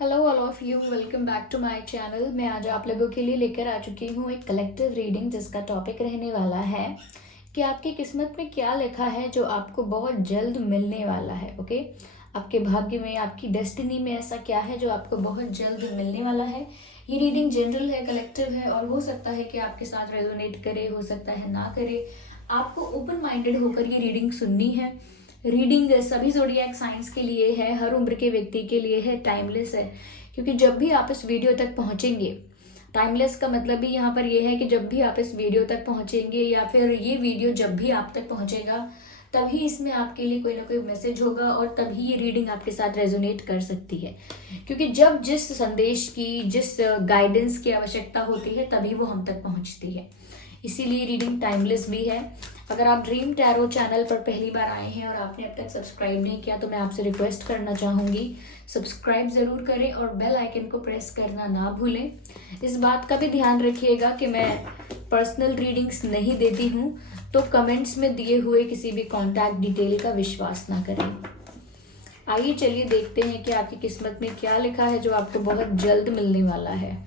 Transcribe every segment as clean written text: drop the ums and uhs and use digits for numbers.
Hello all of you, welcome back to my channel. मैं आज आप लोगों के लिए लेकर आ चुकी हूँ एक कलेक्टिव रीडिंग जिसका टॉपिक रहने वाला है कि आपकी किस्मत में क्या लिखा है जो आपको बहुत जल्द मिलने वाला है। ओके, आपके भाग्य में, आपकी डेस्टिनी में ऐसा क्या है जो आपको बहुत जल्द मिलने वाला है। ये रीडिंग जनरल है, कलेक्टिव है और हो सकता है कि आपके साथ रेजोनेट करे, हो सकता है ना करे। आपको ओपन माइंडेड होकर ये रीडिंग सुननी है। रीडिंग सभी ज़ोडिएक साइंस के लिए है, हर उम्र के व्यक्ति के लिए है, टाइमलेस है। क्योंकि जब भी आप इस वीडियो तक पहुंचेंगे, टाइमलेस का मतलब भी यहाँ पर यह है कि जब भी आप इस वीडियो तक पहुंचेंगे या फिर ये वीडियो जब भी आप तक पहुंचेगा तभी इसमें आपके लिए कोई ना कोई मैसेज होगा और तभी ये रीडिंग आपके साथ रेजोनेट कर सकती है। क्योंकि जब जिस संदेश की, जिस गाइडेंस की आवश्यकता होती है तभी वो हम तक पहुंचती है। इसीलिए रीडिंग टाइमलेस भी है। अगर आप ड्रीम टैरो चैनल पर पहली बार आए हैं और आपने अब तक सब्सक्राइब नहीं किया तो मैं आपसे रिक्वेस्ट करना चाहूँगी, सब्सक्राइब ज़रूर करें और बेल आइकन को प्रेस करना ना भूलें। इस बात का भी ध्यान रखिएगा कि मैं पर्सनल रीडिंग्स नहीं देती हूँ, तो कमेंट्स में दिए हुए किसी भी कॉन्टैक्ट डिटेल का विश्वास ना करें। आइए चलिए देखते हैं कि आपकी किस्मत में क्या लिखा है जो आपको बहुत जल्द मिलने वाला है।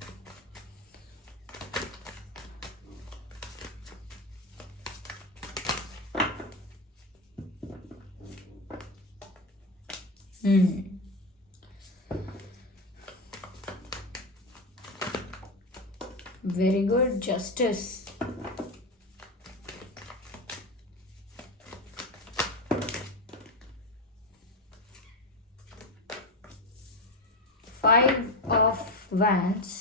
Very good, justice. Five of wands,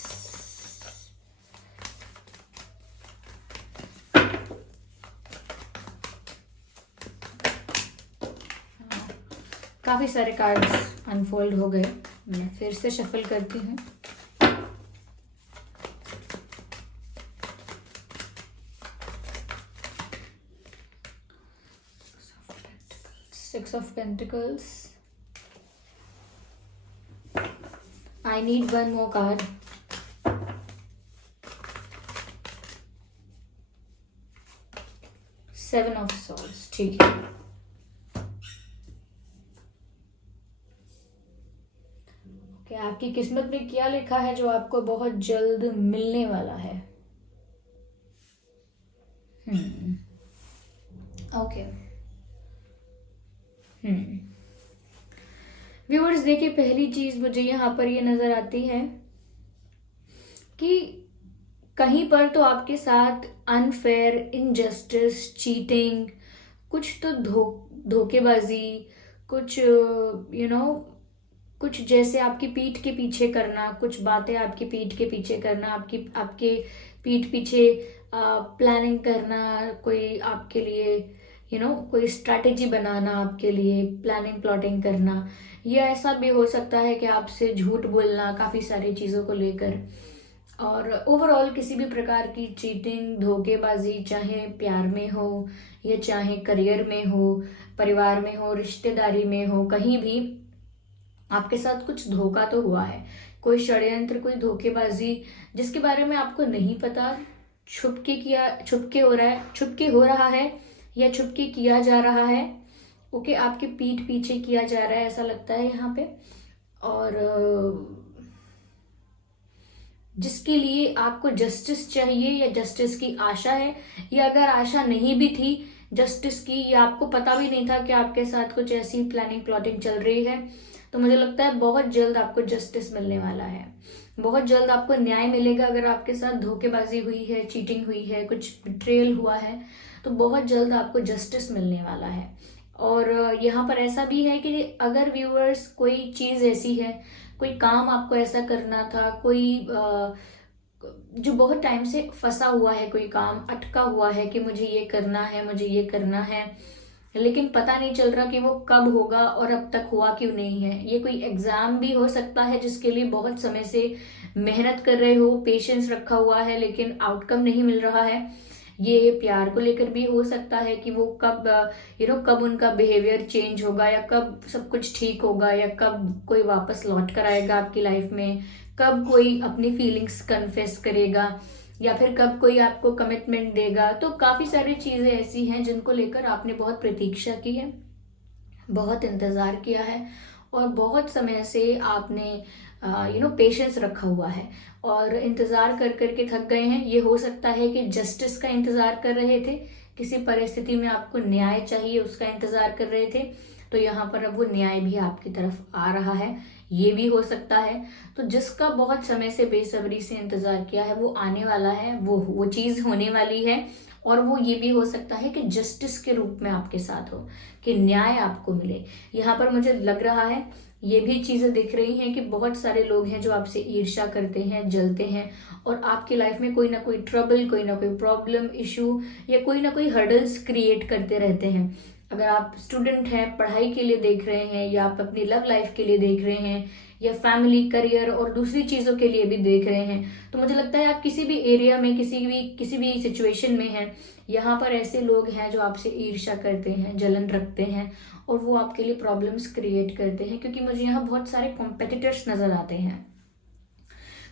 काफी सारे कार्ड्स अनफोल्ड हो गए। मैं फिर से शफल करती हूँ। Six of pentacles. I need one more card. Seven of swords. ठीक है, आपकी किस्मत में क्या लिखा है जो आपको बहुत जल्द मिलने वाला है। ओके व्यूअर्स, देखिए, पहली चीज मुझे यहाँ पर ये नजर आती है कि कहीं पर तो आपके साथ अनफेयर, इनजस्टिस, चीटिंग, कुछ तो धोखेबाजी, कुछ कुछ जैसे आपकी पीठ के पीछे करना, कुछ बातें आपकी पीठ के पीछे करना, आपके पीठ पीछे प्लानिंग करना, कोई आपके लिए कोई स्ट्रैटेजी बनाना, आपके लिए प्लानिंग प्लॉटिंग करना। या ऐसा भी हो सकता है कि आपसे झूठ बोलना काफ़ी सारी चीज़ों को लेकर, और ओवरऑल किसी भी प्रकार की चीटिंग, धोखेबाजी, चाहे प्यार में हो या चाहे करियर में हो, परिवार में हो, रिश्तेदारी में हो, कहीं भी आपके साथ कुछ धोखा तो हुआ है। कोई षड्यंत्र, कोई धोखेबाजी जिसके बारे में आपको नहीं पता, छुप के हो रहा है या छुप के किया जा रहा है। ओके, आपके पीठ पीछे किया जा रहा है ऐसा लगता है यहाँ पे। और जिसके लिए आपको जस्टिस चाहिए या जस्टिस की आशा है, या अगर आशा नहीं भी थी जस्टिस की, या आपको पता भी नहीं था कि आपके साथ कुछ ऐसी प्लानिंग प्लॉटिंग चल रही है, तो मुझे लगता है बहुत जल्द आपको जस्टिस मिलने वाला है। बहुत जल्द आपको न्याय मिलेगा। अगर आपके साथ धोखेबाजी हुई है, चीटिंग हुई है, कुछ बिट्रेयल हुआ है, तो बहुत जल्द आपको जस्टिस मिलने वाला है। और यहाँ पर ऐसा भी है कि अगर व्यूअर्स कोई चीज़ ऐसी है, कोई काम आपको ऐसा करना था, कोई जो बहुत टाइम से फंसा हुआ है, कोई काम अटका हुआ है कि मुझे ये करना है, मुझे ये करना है, लेकिन पता नहीं चल रहा कि वो कब होगा और अब तक हुआ क्यों नहीं है। ये कोई एग्जाम भी हो सकता है जिसके लिए बहुत समय से मेहनत कर रहे हो, पेशेंस रखा हुआ है, लेकिन आउटकम नहीं मिल रहा है। ये प्यार को लेकर भी हो सकता है कि वो कब कब उनका बिहेवियर चेंज होगा, या कब सब कुछ ठीक होगा, या कब कोई वापस लौट कर आएगा आपकी लाइफ में, कब कोई अपनी फीलिंग्स कन्फेस करेगा, या फिर कब कोई आपको कमिटमेंट देगा। तो काफी सारी चीजें ऐसी हैं जिनको लेकर आपने बहुत प्रतीक्षा की है, बहुत इंतजार किया है, और बहुत समय से आपने पेशेंस रखा हुआ है और इंतज़ार कर करके थक गए हैं। ये हो सकता है कि जस्टिस का इंतज़ार कर रहे थे, किसी परिस्थिति में आपको न्याय चाहिए उसका इंतज़ार कर रहे थे, तो यहाँ पर अब वो न्याय भी आपकी तरफ आ रहा है, ये भी हो सकता है। तो जिसका बहुत समय से बेसब्री से इंतज़ार किया है वो आने वाला है, वो चीज़ होने वाली है। और वो ये भी हो सकता है कि जस्टिस के रूप में आपके साथ हो, कि न्याय आपको मिले। यहाँ पर मुझे लग रहा है, ये भी चीजें दिख रही हैं कि बहुत सारे लोग हैं जो आपसे ईर्ष्या करते हैं, जलते हैं और आपकी लाइफ में कोई ना कोई ट्रबल, कोई ना कोई प्रॉब्लम, इशू या कोई ना कोई हर्डल्स क्रिएट करते रहते हैं। अगर आप स्टूडेंट हैं, पढ़ाई के लिए देख रहे हैं, या आप अपनी लव लाइफ के लिए देख रहे हैं, या फैमिली, करियर और दूसरी चीजों के लिए भी देख रहे हैं, तो मुझे लगता है आप किसी भी एरिया में, किसी भी सिचुएशन में हैं, यहाँ पर ऐसे लोग हैं जो आपसे ईर्ष्या करते हैं, जलन रखते हैं और वो आपके लिए प्रॉब्लम्स क्रिएट करते हैं। क्योंकि मुझे यहाँ बहुत सारे कॉम्पिटिटर्स नजर आते हैं।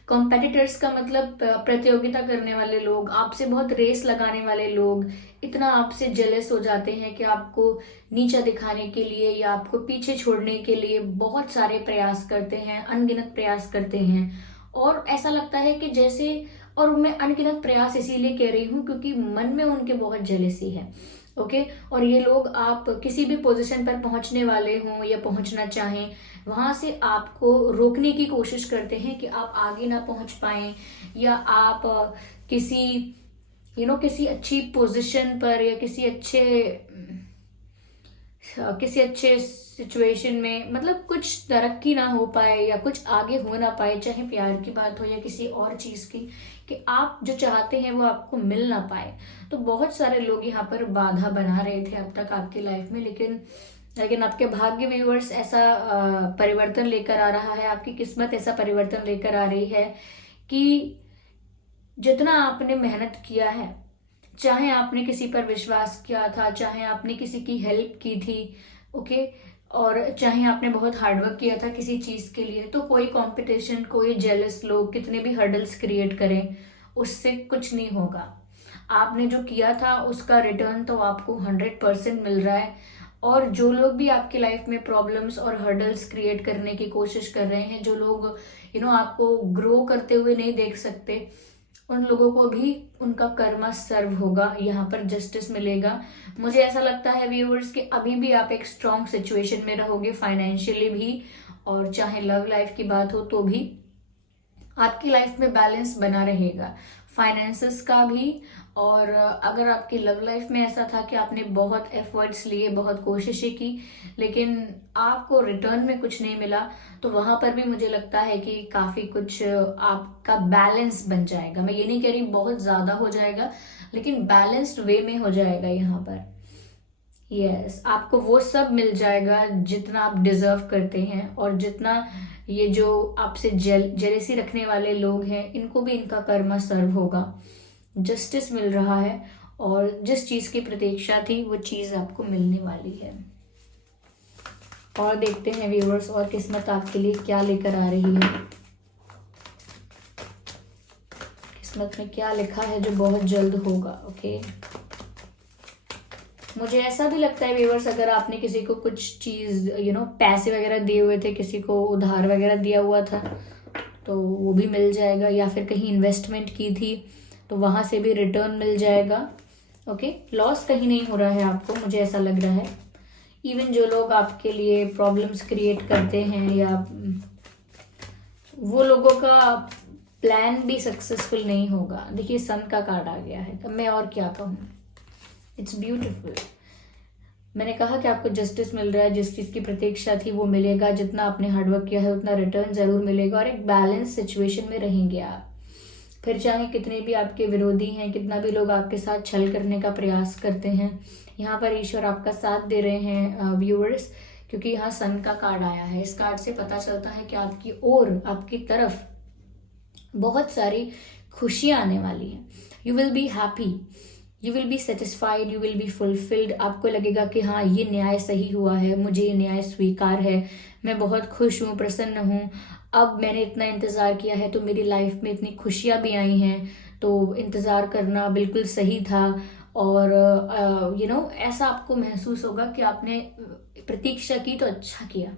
कॉम्पिटिटर्स का मतलब प्रतियोगिता करने वाले लोग, आपसे बहुत रेस लगाने वाले लोग, इतना आपसे जेलस हो जाते हैं कि आपको नीचा दिखाने के लिए या आपको पीछे छोड़ने के लिए बहुत सारे प्रयास करते हैं, अनगिनत प्रयास करते हैं। और ऐसा लगता है कि जैसे, और मैं अनगिनत प्रयास इसीलिए कह रही हूँ क्योंकि मन में उनके बहुत जेलसी है। ओके, और ये लोग आप किसी भी पोजीशन पर पहुंचने वाले हों या पहुंचना चाहें, वहां से आपको रोकने की कोशिश करते हैं कि आप आगे ना पहुंच पाएं, या आप किसी अच्छी पोजीशन पर या किसी अच्छे सिचुएशन में, मतलब कुछ तरक्की ना हो पाए या कुछ आगे हो ना पाए, चाहे प्यार की बात हो या किसी और चीज की, कि आप जो चाहते हैं वो आपको मिल ना पाए। तो बहुत सारे लोग यहाँ पर बाधा बना रहे थे अब तक आपकी लाइफ में, लेकिन आपके भाग्य व्यूअर्स ऐसा परिवर्तन लेकर आ रहा है, आपकी किस्मत ऐसा परिवर्तन लेकर आ रही है कि जितना आपने मेहनत किया है, चाहे आपने किसी पर विश्वास किया था, चाहे आपने किसी की हेल्प की थी, ओके, और चाहे आपने बहुत हार्डवर्क किया था किसी चीज के लिए, तो कोई कंपटीशन, कोई जेलस लोग कितने भी हर्डल्स क्रिएट करें, उससे कुछ नहीं होगा। आपने जो किया था उसका रिटर्न तो आपको 100% मिल रहा है। और जो लोग भी आपकी लाइफ में प्रॉब्लम्स और हर्डल्स क्रिएट करने की कोशिश कर रहे हैं, जो लोग आपको ग्रो करते हुए नहीं देख सकते, उन लोगों को भी उनका कर्मा सर्व होगा, यहाँ पर जस्टिस मिलेगा। मुझे ऐसा लगता है व्यूअर्स कि अभी भी आप एक स्ट्रॉन्ग सिचुएशन में रहोगे, फाइनेंशियली भी, और चाहे लव लाइफ की बात हो तो भी आपकी लाइफ में बैलेंस बना रहेगा, फाइनेंसेस का भी। और अगर आपकी लव लाइफ में ऐसा था कि आपने बहुत एफर्ट्स लिए, बहुत कोशिशें की, लेकिन आपको रिटर्न में कुछ नहीं मिला, तो वहां पर भी मुझे लगता है कि काफी कुछ आपका बैलेंस बन जाएगा। मैं ये नहीं कह रही बहुत ज्यादा हो जाएगा, लेकिन बैलेंस्ड वे में हो जाएगा यहाँ पर। यस, आपको वो सब मिल जाएगा जितना आप डिजर्व करते हैं, और जितना ये जो आपसे जेलेसी रखने वाले लोग हैं, इनको भी इनका कर्मा सर्व होगा। जस्टिस मिल रहा है और जिस चीज की प्रतीक्षा थी वो चीज आपको मिलने वाली है। और देखते हैं व्यूअर्स, और किस्मत आपके लिए क्या लेकर आ रही है। किस्मत में क्या लिखा है जो बहुत जल्द होगा। ओके, मुझे ऐसा भी लगता है व्यूअर्स, अगर आपने किसी को कुछ चीज पैसे वगैरह दिए हुए थे, किसी को उधार वगैरह दिया हुआ था, तो वो भी मिल जाएगा, या फिर कहीं इन्वेस्टमेंट की थी तो वहां से भी रिटर्न मिल जाएगा। ओके, लॉस कहीं नहीं हो रहा है आपको, मुझे ऐसा लग रहा है। इवन जो लोग आपके लिए प्रॉब्लम्स क्रिएट करते हैं, या वो लोगों का प्लान भी सक्सेसफुल नहीं होगा। देखिए, सन का कार्ड आ गया है, अब मैं और क्या कहूँ। It's beautiful. मैंने कहा कि आपको जस्टिस मिल रहा है, जिस चीज की प्रतीक्षा थी वो मिलेगा, जितना आपने हार्डवर्क किया है उतना रिटर्न जरूर मिलेगा, और एक बैलेंस सिचुएशन में रहेंगे आप। फिर चाहे कितने भी आपके विरोधी हैं, कितना भी लोग आपके साथ छल करने का प्रयास करते हैं, यहाँ पर ईश्वर आपका साथ दे रहे हैं व्यूअर्स, क्योंकि यहाँ सन का कार्ड आया है। इस कार्ड से पता चलता है कि आपकी ओर, आपकी तरफ बहुत सारी खुशियां आने वाली हैं। You will be happy, you will be satisfied, you will be fulfilled. आपको लगेगा कि हाँ, ये न्याय सही हुआ है, मुझे ये न्याय स्वीकार है, मैं बहुत खुश हूँ, प्रसन्न हूँ। अब मैंने इतना इंतज़ार किया है तो मेरी लाइफ में इतनी खुशियाँ भी आई हैं, तो इंतज़ार करना बिल्कुल सही था। और ऐसा आपको महसूस होगा कि आपने प्रतीक्षा की तो अच्छा किया,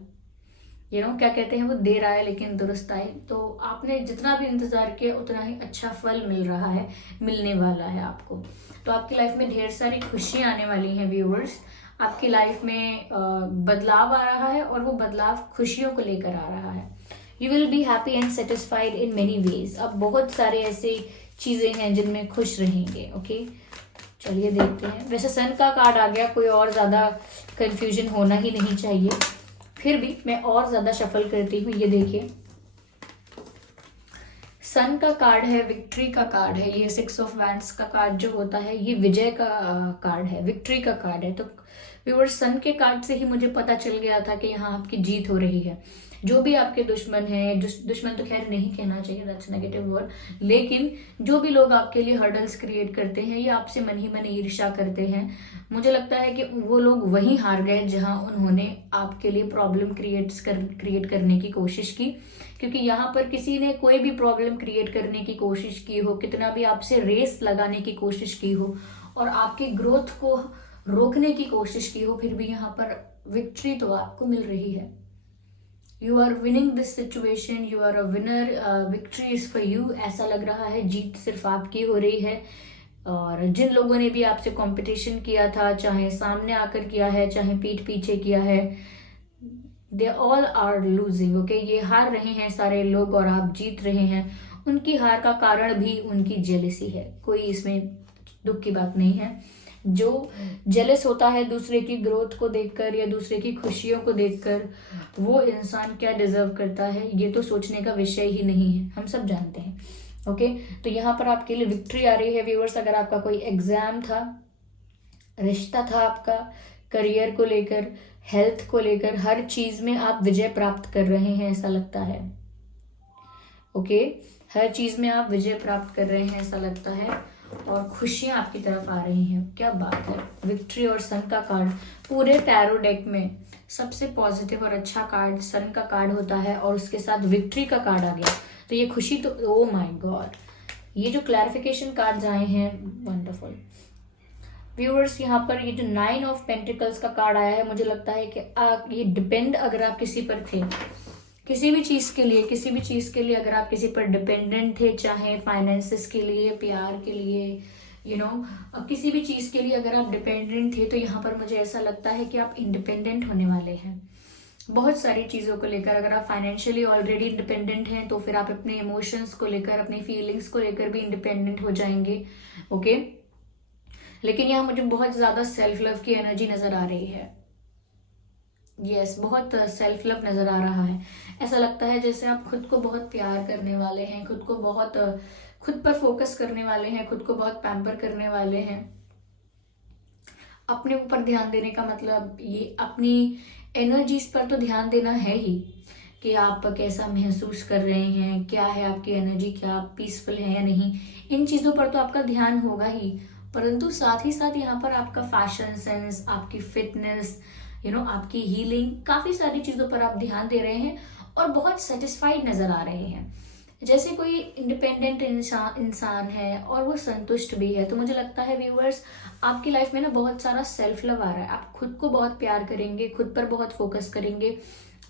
क्या कहते हैं, वो देर आए लेकिन दुरुस्त आए। तो आपने जितना भी इंतजार किया उतना ही अच्छा फल मिल रहा है, मिलने वाला है आपको। तो आपकी लाइफ में ढेर सारी खुशियां आने वाली हैं व्यूअर्स। आपकी लाइफ में बदलाव आ रहा है और वो बदलाव खुशियों को लेकर आ रहा है। You will be happy and satisfied in many ways. अब बहुत सारे ऐसे चीजें हैं जिनमें खुश रहेंगे। ओके, चलिए देखते हैं। वैसे सन का कार्ड आ गया, कोई और ज्यादा कंफ्यूजन होना ही नहीं चाहिए, फिर भी मैं और ज्यादा शफल करती हूँ। ये देखिए, सन का कार्ड है, विक्ट्री का कार्ड है। ये 6 ऑफ वैंड्स का कार्ड जो होता है ये विजय का कार्ड है, विक्ट्री का कार्ड है। तो व्यूअर्स, सन के कार्ड से ही मुझे पता चल गया था कि यहाँ आपकी जीत हो रही है। जो भी आपके दुश्मन हैं, दुश्मन तो खैर नहीं कहना चाहिए, दैट्स नेगेटिव वर्ड, लेकिन जो भी लोग आपके लिए हर्डल्स क्रिएट करते हैं, ये आपसे मन ही मन ईर्ष्या करते हैं। मुझे लगता है कि वो लोग वहीं हार गए जहां उन्होंने आपके लिए प्रॉब्लम क्रिएट करने की कोशिश की। क्योंकि यहाँ पर किसी ने कोई भी प्रॉब्लम क्रिएट करने की कोशिश की हो, कितना भी आपसे रेस लगाने की कोशिश की हो और आपकी ग्रोथ को रोकने की कोशिश की हो, फिर भी यहाँ पर विक्ट्री तो आपको मिल रही है। You are winning this situation, you are a winner, victory is for you. ऐसा लग रहा है जीत सिर्फ आपकी हो रही है। और जिन लोगों ने भी आपसे कंपटीशन किया था, चाहे सामने आकर किया है चाहे पीठ पीछे किया है, they all are losing. Okay, ये हार रहे हैं सारे लोग और आप जीत रहे हैं। उनकी हार का कारण भी उनकी जेलसी है, कोई इसमें दुख की बात नहीं है। जो जेलस होता है दूसरे की ग्रोथ को देखकर या दूसरे की खुशियों को देखकर, वो इंसान क्या डिजर्व करता है ये तो सोचने का विषय ही नहीं है, हम सब जानते हैं। ओके, तो यहाँ पर आपके लिए विक्ट्री आ रही है व्यूअर्स। अगर आपका कोई एग्जाम था, रिश्ता था आपका, करियर को लेकर, हेल्थ को लेकर, हर चीज में आप विजय प्राप्त कर रहे हैं ऐसा लगता है। ओके, हर चीज में आप विजय प्राप्त कर रहे हैं ऐसा लगता है और खुशियां आपकी तरफ आ रही हैं। क्या बात है, विक्ट्री और सन का कार्ड पूरे टैरो डेक में सबसे पॉजिटिव और अच्छा कार्ड सन का कार्ड होता है और उसके साथ विक्ट्री का कार्ड आ गया, तो ये खुशी तो ओ माय गॉड। ये जो क्लैरिफिकेशन कार्ड्स आए हैं, वंडरफुल व्यूअर्स। यहाँ पर ये जो 9 ऑफ पेंटिकल्स का कार्ड आया है, मुझे लगता है कि ये डिपेंड, अगर आप किसी पर थे, किसी भी चीज के लिए अगर आप किसी पर डिपेंडेंट थे, चाहे फाइनेंसेस के लिए, प्यार के लिए, अब किसी भी चीज के लिए अगर आप डिपेंडेंट थे, तो यहाँ पर मुझे ऐसा लगता है कि आप इंडिपेंडेंट होने वाले हैं बहुत सारी चीजों को लेकर। अगर आप फाइनेंशियली ऑलरेडी इंडिपेंडेंट हैं तो फिर आप अपने इमोशंस को लेकर, अपनी फीलिंग्स को लेकर भी इंडिपेंडेंट हो जाएंगे। ओके, लेकिन यहाँ मुझे बहुत ज्यादा सेल्फ लव की एनर्जी नजर आ रही है। यस, बहुत सेल्फ लव नजर आ रहा है। ऐसा लगता है जैसे आप खुद को बहुत प्यार करने वाले हैं, खुद को बहुत खुद पर फोकस करने वाले हैं, खुद को बहुत पैम्पर करने वाले हैं। अपने ऊपर ध्यान देने का मतलब ये अपनी एनर्जीज पर तो ध्यान देना है ही, कि आप कैसा महसूस कर रहे हैं, क्या है आपकी एनर्जी, क्या आप पीसफुल है या नहीं, इन चीजों पर तो आपका ध्यान होगा ही। परंतु साथ ही साथ यहाँ पर आपका फैशन सेंस, आपकी फिटनेस, आपकी हीलिंग, काफी सारी चीजों पर आप ध्यान दे रहे हैं और बहुत सेटिस्फाइड नजर आ रहे हैं। जैसे कोई इंडिपेंडेंट इंसान है और वो संतुष्ट भी है। तो मुझे लगता है व्यूअर्स, आपकी लाइफ में ना बहुत सारा सेल्फ लव आ रहा है। आप खुद को बहुत प्यार करेंगे, खुद पर बहुत फोकस करेंगे,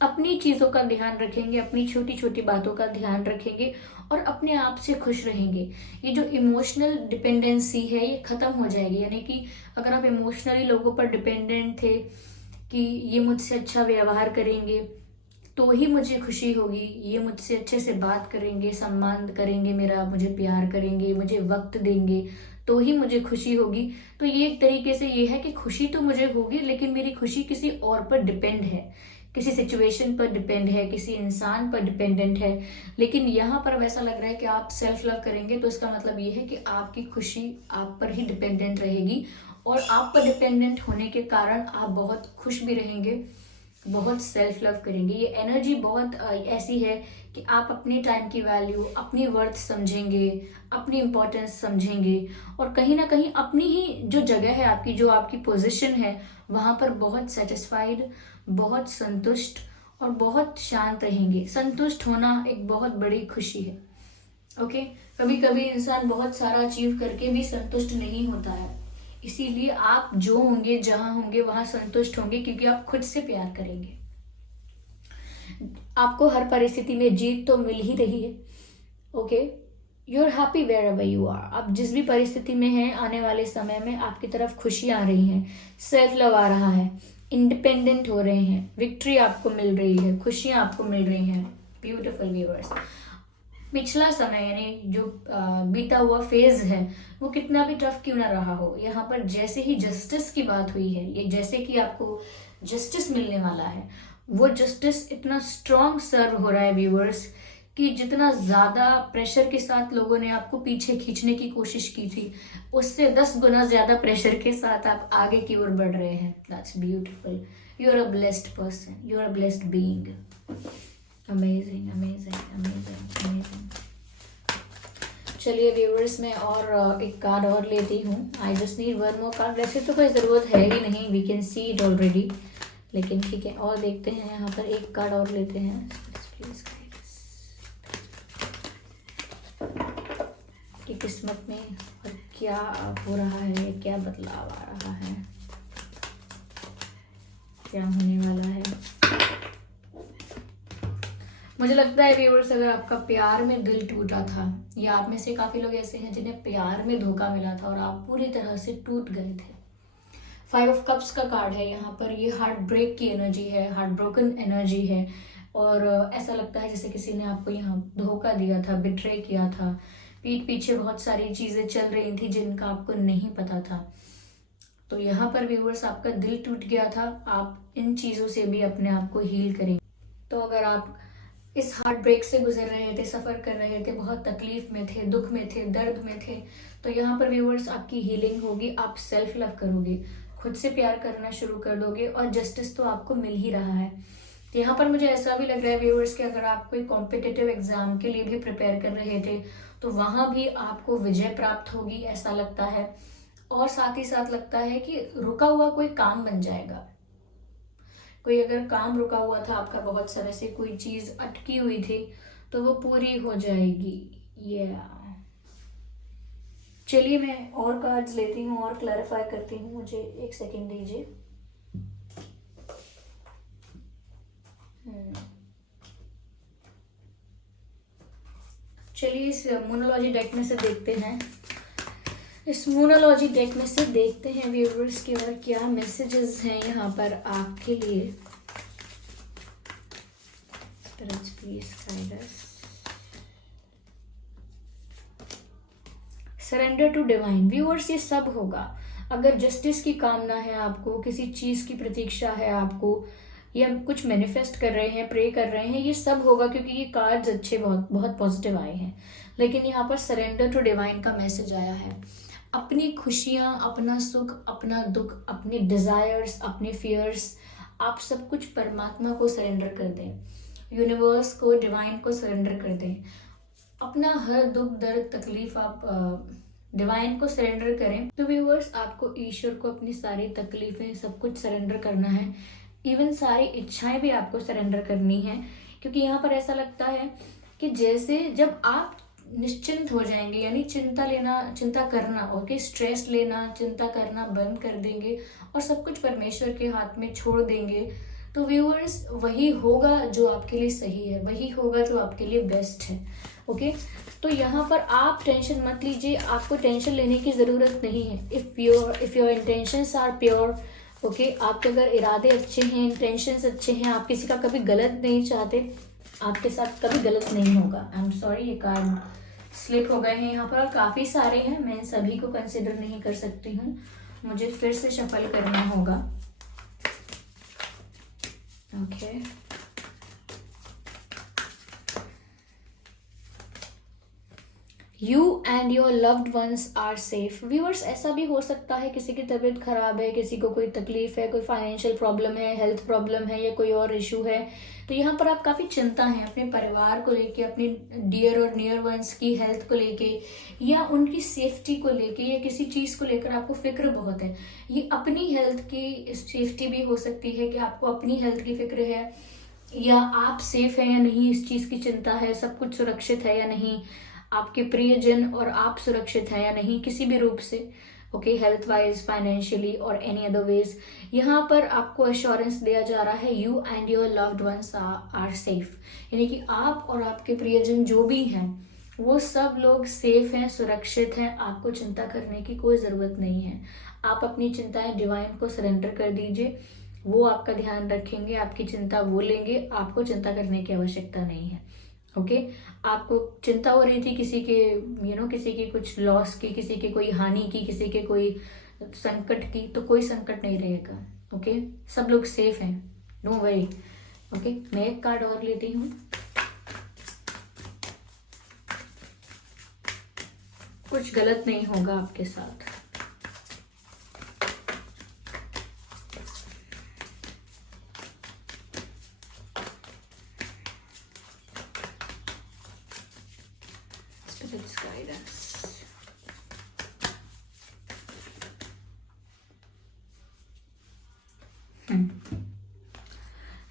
अपनी चीजों का ध्यान रखेंगे, अपनी छोटी छोटी बातों का ध्यान रखेंगे और अपने आप से खुश रहेंगे। ये जो इमोशनल डिपेंडेंसी है ये खत्म हो जाएगी। यानी कि अगर आप इमोशनली लोगों पर डिपेंडेंट थे कि ये मुझसे अच्छा व्यवहार करेंगे तो ही मुझे खुशी होगी, ये मुझसे अच्छे से बात करेंगे, सम्मान करेंगे मेरा, मुझे प्यार करेंगे, मुझे वक्त देंगे तो ही मुझे खुशी होगी। तो ये एक तरीके से ये है कि खुशी तो मुझे होगी लेकिन मेरी खुशी किसी और पर डिपेंड है, किसी सिचुएशन पर डिपेंड है, किसी इंसान पर डिपेंडेंट है। लेकिन यहाँ पर अब ऐसा लग रहा है कि आप सेल्फ लव करेंगे तो इसका मतलब ये है कि आपकी खुशी आप पर ही डिपेंडेंट रहेगी और आप पर डिपेंडेंट होने के कारण आप बहुत खुश भी रहेंगे, बहुत सेल्फ लव करेंगे। ये एनर्जी बहुत ऐसी है कि आप अपने टाइम की वैल्यू, अपनी वर्थ समझेंगे, अपनी इम्पोर्टेंस समझेंगे और कहीं ना कहीं अपनी ही जो जगह है आपकी, जो आपकी पोजीशन है, वहां पर बहुत सेटिस्फाइड, बहुत संतुष्ट और बहुत शांत रहेंगे। संतुष्ट होना एक बहुत बड़ी खुशी है। ओके, कभी कभी इंसान बहुत सारा अचीव करके भी संतुष्ट नहीं होता है, इसीलिए आप जो होंगे, जहां होंगे वहां संतुष्ट होंगे क्योंकि आप खुद से प्यार करेंगे। आपको हर परिस्थिति में जीत तो मिल ही रही है। Okay, you are happy wherever you are. आप जिस भी परिस्थिति में हैं, आने वाले समय में आपकी तरफ खुशियाँ आ रही हैं, सेल्फ लव आ रहा है, इंडिपेंडेंट हो रहे हैं, विक्ट्री आपको मिल रही है, खुशियाँ आपको मिल रही हैं। ब्यूटिफुल व्यूअर्स, पिछला समय यानी जो बीता हुआ फेज है वो कितना भी टफ क्यों ना रहा हो, यहाँ पर जैसे ही जस्टिस की बात हुई है, ये जैसे कि आपको जस्टिस मिलने वाला है, वो जस्टिस इतना स्ट्रॉन्ग सर्व हो रहा है व्यूअर्स कि जितना ज़्यादा प्रेशर के साथ लोगों ने आपको पीछे खींचने की कोशिश की थी, उससे 10 गुना ज़्यादा प्रेशर के साथ आप आगे की ओर बढ़ रहे हैं। That's beautiful. You are a blessed person, you are a blessed being. Amazing amazing amazing amazing. चलिए व्यूअर्स, मैं और एक कार्ड और लेती हूँ। I just need one more card. वैसे तो कोई ज़रूरत है ही नहीं, we can see it already, लेकिन ठीक है, और देखते हैं। यहाँ पर एक कार्ड और लेते हैं। प्लीज कि किस्मत में और क्या हो रहा है, क्या बदलाव आ रहा है, क्या होने वाला है। मुझे लगता है व्यूअर्स, अगर आपका प्यार में दिल टूटा था, या आप में से काफ़ी लोग ऐसे हैं जिन्हें प्यार में धोखा मिला था और आप पूरी तरह से टूट गए थे। 5 ऑफ कप्स का कार्ड है यहाँ पर। ये हार्ट ब्रेक की एनर्जी है, हार्ट ब्रोकन एनर्जी है, और ऐसा लगता है जैसे किसी ने आपको यहाँ धोखा दिया था, बिट्रे किया था, पीठ पीछे बहुत सारी चीज़ें चल रही थी जिनका आपको नहीं पता था। तो यहाँ पर व्यूअर्स, आपका दिल टूट गया था, आप इन चीज़ों से भी अपने आप को हील करेंगे। तो अगर आप इस हार्ट ब्रेक से गुजर रहे थे, सफ़र कर रहे थे, बहुत तकलीफ में थे, दुख में थे, दर्द में थे, तो यहाँ पर व्यूअर्स आपकी हीलिंग होगी। आप सेल्फ लव करोगे, खुद से प्यार करना शुरू कर दोगे, और जस्टिस तो आपको मिल ही रहा है। तो यहाँ पर मुझे ऐसा भी लग रहा है व्यूअर्स कि अगर आप कोई कॉम्पिटिटिव एग्जाम के लिए भी प्रिपेयर कर रहे थे, तो वहाँ भी आपको विजय प्राप्त होगी, ऐसा लगता है। और साथ ही साथ लगता है कि रुका हुआ कोई काम बन जाएगा। कोई अगर काम रुका हुआ था आपका, बहुत समय से कोई चीज़ अटकी हुई थी, तो वो पूरी हो जाएगी। चलिए मैं और कार्ड्स लेती हूँ और क्लैरिफाई करती हूँ। मुझे एक सेकंड दीजिए। चलिए इस मोनोलॉजी डेक में से देखते हैं। इस मोनोलॉजी डेक में से देखते हैं व्यूअर्स के और क्या मैसेजेस हैं यहाँ पर आपके लिए। Please guide us. Surrender to divine. Viewers, ये सब होगा अगर जस्टिस की कामना है आपको, किसी चीज़ की प्रतीक्षा है आपको, या कुछ मैनिफेस्ट कर रहे हैं, प्रे कर रहे हैं, ये सब होगा क्योंकि ये कार्ड्स अच्छे, बहुत बहुत पॉजिटिव आए हैं। लेकिन यहाँ पर सरेंडर टू डिवाइन का मैसेज आया है। अपनी खुशियाँ, अपना सुख, अपना दुख, अपने डिज़ायर्स, अपने फियर्स, आप सब कुछ परमात्मा को सरेंडर कर दें, यूनिवर्स को, डिवाइन को सरेंडर कर दें। अपना हर दुख, दर्द, तकलीफ आप डिवाइन को सरेंडर करें। तो व्यूअर्स, आपको ईश्वर को अपनी सारी तकलीफें, सब कुछ सरेंडर करना है। इवन सारी इच्छाएं भी आपको सरेंडर करनी है, क्योंकि यहाँ पर ऐसा लगता है कि जैसे जब आप निश्चिंत हो जाएंगे, यानी चिंता करना, ओके, स्ट्रेस लेना, चिंता करना बंद कर देंगे और सब कुछ परमेश्वर के हाथ में छोड़ देंगे, तो व्यूअर्स वही होगा जो आपके लिए सही है, वही होगा जो आपके लिए बेस्ट है। ओके, तो यहाँ पर आप टेंशन मत लीजिए, आपको टेंशन लेने की ज़रूरत नहीं है। If your intentions are pure, okay, आपके अगर इरादे अच्छे हैं, इंटेंशंस अच्छे हैं, आप किसी का कभी गलत नहीं चाहते, आपके साथ कभी गलत नहीं होगा। आई एम सॉरी, ये कार्ड स्लिप हो गए हैं यहाँ पर, और काफ़ी सारे हैं, मैं इन सभी को कंसिडर नहीं कर सकती हूँ, मुझे फिर से शफल करना होगा। Okay, you and your loved ones are safe. Viewers, ऐसा भी हो सकता है किसी की तबीयत खराब है, किसी को कोई तकलीफ है, कोई फाइनेंशियल प्रॉब्लम है, हेल्थ प्रॉब्लम है, या कोई और इशू है, तो यहाँ पर आप काफ़ी चिंता है अपने परिवार को लेके, अपने डियर और नियर वंस की हेल्थ को लेके, या उनकी सेफ्टी को लेके, या किसी चीज़ को लेकर आपको फिक्र बहुत है। ये अपनी हेल्थ की सेफ्टी भी हो सकती है कि आपको अपनी हेल्थ की फिक्र है, या आप सेफ हैं या नहीं, इस चीज़ की चिंता है, सब कुछ सुरक्षित है या नहीं, आपके प्रियजन और आप सुरक्षित हैं या नहीं किसी भी रूप से। ओके, हेल्थ वाइज, फाइनेंशियली और एनी अदर वेज। यहाँ पर आपको एश्योरेंस दिया जा रहा है you and your loved ones are safe, यानी कि आप और आपके प्रियजन जो भी हैं वो सब लोग सेफ हैं, सुरक्षित हैं। आपको चिंता करने की कोई ज़रूरत नहीं है। आप अपनी चिंताएं डिवाइन को सरेंडर कर दीजिए, वो आपका ध्यान रखेंगे, आपकी चिंता वो लेंगे। आपको चिंता करने की आवश्यकता नहीं है। ओके, आपको चिंता हो रही थी किसी के किसी की कुछ लॉस की, किसी की कोई हानि की, किसी के कोई संकट की, तो कोई संकट नहीं रहेगा। ओके, सब लोग सेफ हैं, डोंट वरी। ओके, मैं एक कार्ड और लेती हूँ। कुछ गलत नहीं होगा आपके साथ। Spirits guide us.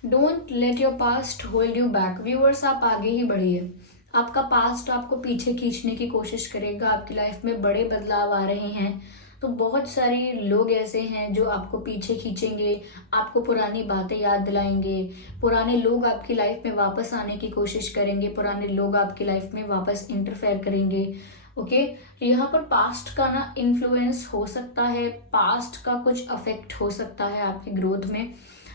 Don't let your past hold you back. Viewers, आप आगे ही बढ़िए। आपका पास्ट आपको पीछे खींचने की कोशिश करेगा। आपकी लाइफ में बड़े बदलाव आ रहे हैं, तो बहुत सारे लोग ऐसे हैं जो आपको पीछे खींचेंगे, आपको पुरानी बातें याद दिलाएंगे। पुराने लोग आपकी लाइफ में वापस आने की कोशिश करेंगे, पुराने लोग आपकी लाइफ में वापस इंटरफेयर करेंगे। ओके, यहाँ पर पास्ट का ना इन्फ्लुएंस हो सकता है, पास्ट का कुछ अफेक्ट हो सकता है आपकी ग्रोथ में।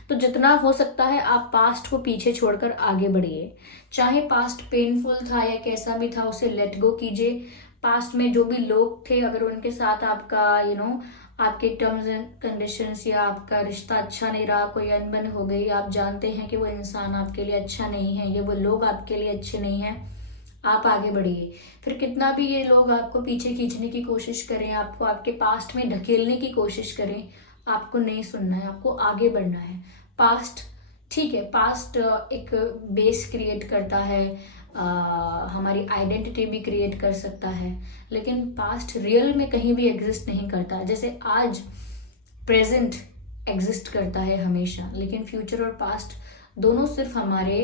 तो जितना हो सकता है आप पास्ट को पीछे छोड़कर आगे बढ़िए। चाहे पास्ट पेनफुल था या कैसा भी था, उसे लेट गो कीजिए। पास्ट में जो भी लोग थे, अगर उनके साथ आपका आपके टर्म्स एंड कंडीशंस या आपका रिश्ता अच्छा नहीं रहा, कोई अनबन हो गई, आप जानते हैं कि वो इंसान आपके लिए अच्छा नहीं है, ये वो लोग आपके लिए अच्छे नहीं हैं, आप आगे बढ़िए। फिर कितना भी ये लोग आपको पीछे खींचने की कोशिश करें, आपको आपके पास्ट में ढकेलने की कोशिश करें, आपको नहीं सुनना है, आपको आगे बढ़ना है। पास्ट ठीक है, पास्ट एक बेस क्रिएट करता है, हमारी आइडेंटिटी भी क्रिएट कर सकता है, लेकिन पास्ट रियल में कहीं भी एग्जिस्ट नहीं करता। जैसे आज प्रेजेंट एग्जिस्ट करता है हमेशा, लेकिन फ्यूचर और पास्ट दोनों सिर्फ हमारे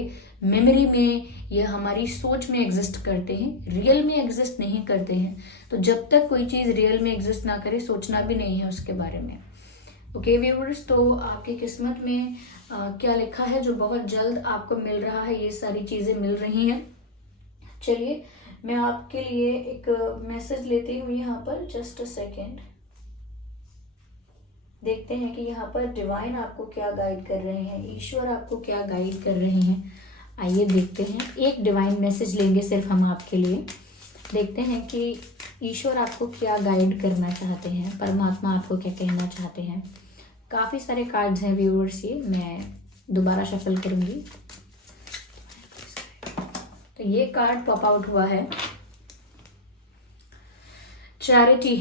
मेमोरी में या हमारी सोच में एग्जिस्ट करते हैं, रियल में एग्जिस्ट नहीं करते हैं। तो जब तक कोई चीज़ रियल में एग्जिस्ट ना करे, सोचना भी नहीं है उसके बारे में। ओके व्यूअर्स, तो आपकी किस्मत में क्या लिखा है जो बहुत जल्द आपको मिल रहा है, ये सारी चीज़ें मिल रही हैं। चलिए मैं आपके लिए एक मैसेज लेती हूँ यहाँ पर, जस्ट अ सेकेंड। देखते हैं कि यहाँ पर डिवाइन आपको क्या गाइड कर रहे हैं, ईश्वर आपको क्या गाइड कर रहे हैं। आइए देखते हैं, एक डिवाइन मैसेज लेंगे सिर्फ हम आपके लिए। देखते हैं कि ईश्वर आपको क्या गाइड करना चाहते हैं, परमात्मा आपको क्या कहना चाहते हैं। काफ़ी सारे कार्ड्स हैं व्यूअर्स, ये मैं दोबारा शफल करूँगी। तो ये कार्ड पॉप आउट हुआ है, charity,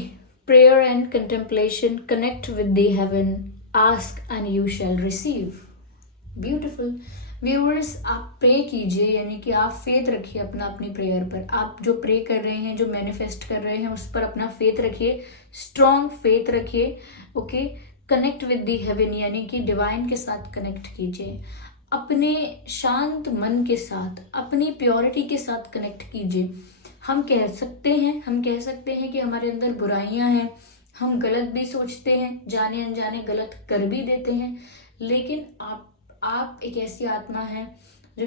prayer and contemplation, connect with the heaven, ask and you shall receive. Beautiful. Viewers, आप प्रे कीजिए, यानी कि आप फेथ रखिए अपनी प्रेयर पर। आप जो प्रे कर रहे हैं, जो मैनिफेस्ट कर रहे हैं, उस पर अपना फेथ रखिए, स्ट्रॉन्ग फेथ रखिए। Okay, connect with the heaven, यानी कि डिवाइन के साथ कनेक्ट कीजिए, अपने शांत मन के साथ, अपनी प्योरिटी के साथ कनेक्ट कीजिए। हम कह सकते हैं कि हमारे अंदर बुराइयां हैं, हम गलत भी सोचते हैं, जाने अनजाने गलत कर भी देते हैं, लेकिन आप एक ऐसी आत्मा है जो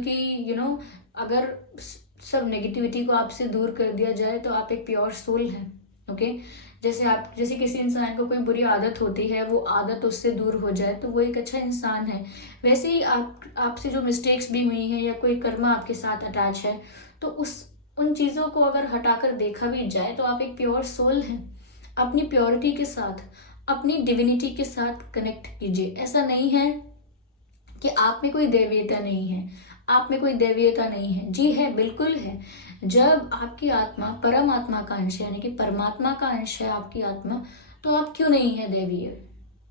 कि अगर सब नेगेटिविटी को आपसे दूर कर दिया जाए तो आप एक प्योर सोल हैं। ओके, जैसे किसी इंसान को कोई बुरी आदत होती है, वो आदत उससे दूर हो जाए तो वो एक अच्छा इंसान है। वैसे ही आपसे जो मिस्टेक्स भी हुई हैं या कोई कर्मा आपके साथ अटैच है, तो उन चीज़ों को अगर हटाकर देखा भी जाए तो आप एक प्योर सोल हैं। अपनी प्योरिटी के साथ, अपनी डिविनिटी के साथ कनेक्ट कीजिए। ऐसा नहीं है कि आप में कोई दैवीयता नहीं है, आप में कोई दैवीयता नहीं है। जी है, बिल्कुल है। जब आपकी आत्मा परम आत्मा का अंश है, यानी कि परमात्मा का अंश है आपकी आत्मा, तो आप क्यों नहीं है दैवीय?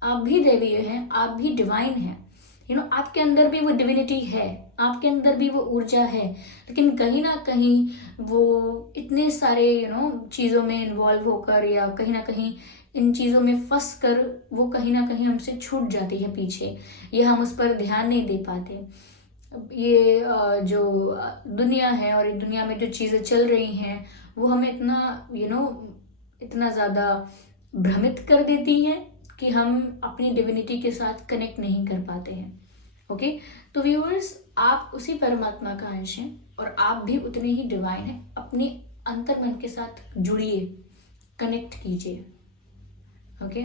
आप भी दैवीय हैं, आप भी डिवाइन हैं। आपके अंदर भी वो डिविनिटी है, आपके अंदर भी वो ऊर्जा है, लेकिन कहीं ना कहीं वो इतने सारे चीज़ों में इन्वॉल्व होकर या कहीं ना कहीं इन चीज़ों में फंस कर वो कहीं ना कहीं हमसे छूट जाती है पीछे, या हम उस पर ध्यान नहीं दे पाते। ये जो दुनिया है और ये दुनिया में जो चीज़ें चल रही हैं वो हमें इतना इतना ज़्यादा भ्रमित कर देती हैं कि हम अपनी डिविनिटी के साथ कनेक्ट नहीं कर पाते हैं। ओके, तो व्यूअर्स, आप उसी परमात्मा का अंश हैं और आप भी उतने ही डिवाइन हैं। अपने अंतर मन के साथ जुड़िए, कनेक्ट कीजिए। Okay,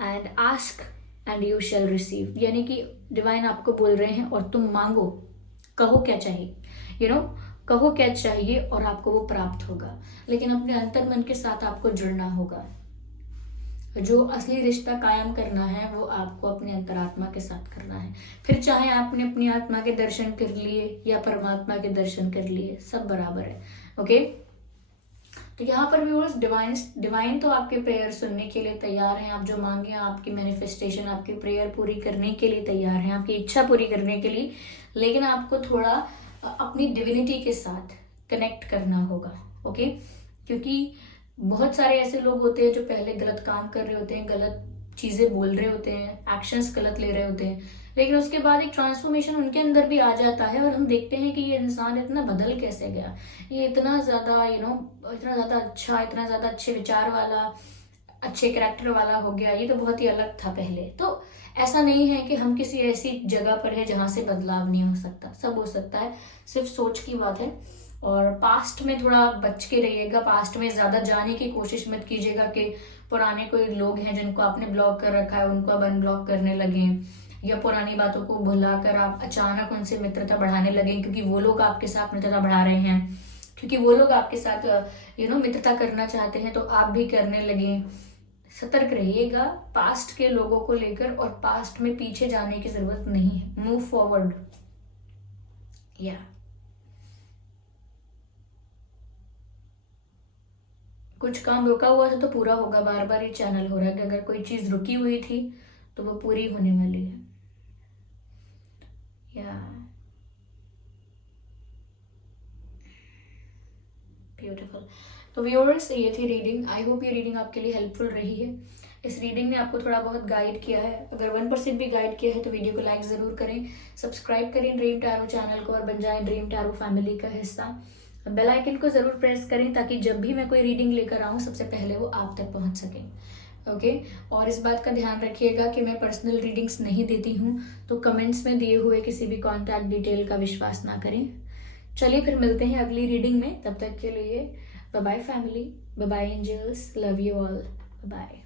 and ask and you shall receive, यानी कि डिवाइन आपको बोल रहे हैं और तुम मांगो, कहो क्या चाहिए, कहो क्या चाहिए और आपको वो प्राप्त होगा। लेकिन अपने अंतर मन के साथ आपको जुड़ना होगा। जो असली रिश्ता कायम करना है वो आपको अपने अंतरात्मा के साथ करना है। फिर चाहे आपने अपनी आत्मा के दर्शन कर लिए या परमात्मा के दर्शन कर लिए, सब बराबर है। ओके, तो यहाँ पर व्यूअर्स, डिवाइन तो आपके प्रेयर सुनने के लिए तैयार हैं। आप जो मांगे, आपकी मैनिफेस्टेशन, आपकी प्रेयर पूरी करने के लिए तैयार हैं, आपकी इच्छा पूरी करने के लिए। लेकिन आपको थोड़ा अपनी डिविनिटी के साथ कनेक्ट करना होगा। ओके, क्योंकि बहुत सारे ऐसे लोग होते हैं जो पहले गलत काम कर रहे होते हैं, गलत चीजें बोल रहे होते हैं, एक्शंस गलत ले रहे होते हैं, लेकिन उसके बाद एक ट्रांसफॉर्मेशन उनके अंदर भी आ जाता है और हम देखते हैं कि ये इंसान इतना बदल कैसे गया, ये इतना ज्यादा इतना ज्यादा अच्छा, इतना ज्यादा अच्छे विचार वाला, अच्छे कैरेक्टर वाला हो गया, ये तो बहुत ही अलग था पहले। तो ऐसा नहीं है कि हम किसी ऐसी जगह पर है जहां से बदलाव नहीं हो सकता, सब हो सकता है, सिर्फ सोच की बात है। और पास्ट में थोड़ा बच के रहिएगा, पास्ट में ज्यादा जाने की कोशिश मत कीजिएगा कि पुराने कोई लोग हैं जिनको आपने ब्लॉक कर रखा है उनको अब अनब्लॉक करने लगे, या पुरानी बातों को भुलाकर आप अचानक उनसे मित्रता बढ़ाने लगे क्योंकि वो लोग आपके साथ मित्रता बढ़ा रहे हैं, क्योंकि वो लोग आपके साथ मित्रता करना चाहते हैं तो आप भी करने लगे। सतर्क रहिएगा पास्ट के लोगों को लेकर, और पास्ट में पीछे जाने की जरूरत नहीं है, मूव फॉरवर्ड। या कुछ काम रुका हुआ था तो पूरा होगा, बार बार ये चैनल हो रहा है कि अगर कोई चीज रुकी हुई थी तो वो पूरी होने वाली है। या ब्यूटीफुल। तो व्यूअर्स, ये थी रीडिंग। आई होप ये रीडिंग आपके लिए हेल्पफुल रही है। इस रीडिंग ने आपको थोड़ा बहुत गाइड किया है। अगर 1% भी गाइड किया है तो वीडियो को लाइक जरूर करें, सब्सक्राइब करें ड्रीम टैरो चैनल को और बन जाएं ड्रीम टैरो फैमिली का हिस्सा। बेल आइकन को जरूर प्रेस करें ताकि जब भी मैं कोई रीडिंग लेकर आऊं सबसे पहले वो आप तक पहुंच सके। ओके, और इस बात का ध्यान रखिएगा कि मैं पर्सनल रीडिंग्स नहीं देती हूँ, तो कमेंट्स में दिए हुए किसी भी कॉन्टैक्ट डिटेल का विश्वास ना करें। चलिए फिर मिलते हैं अगली रीडिंग में, तब तक के लिए bye bye family, bye bye angels, love you all, bye.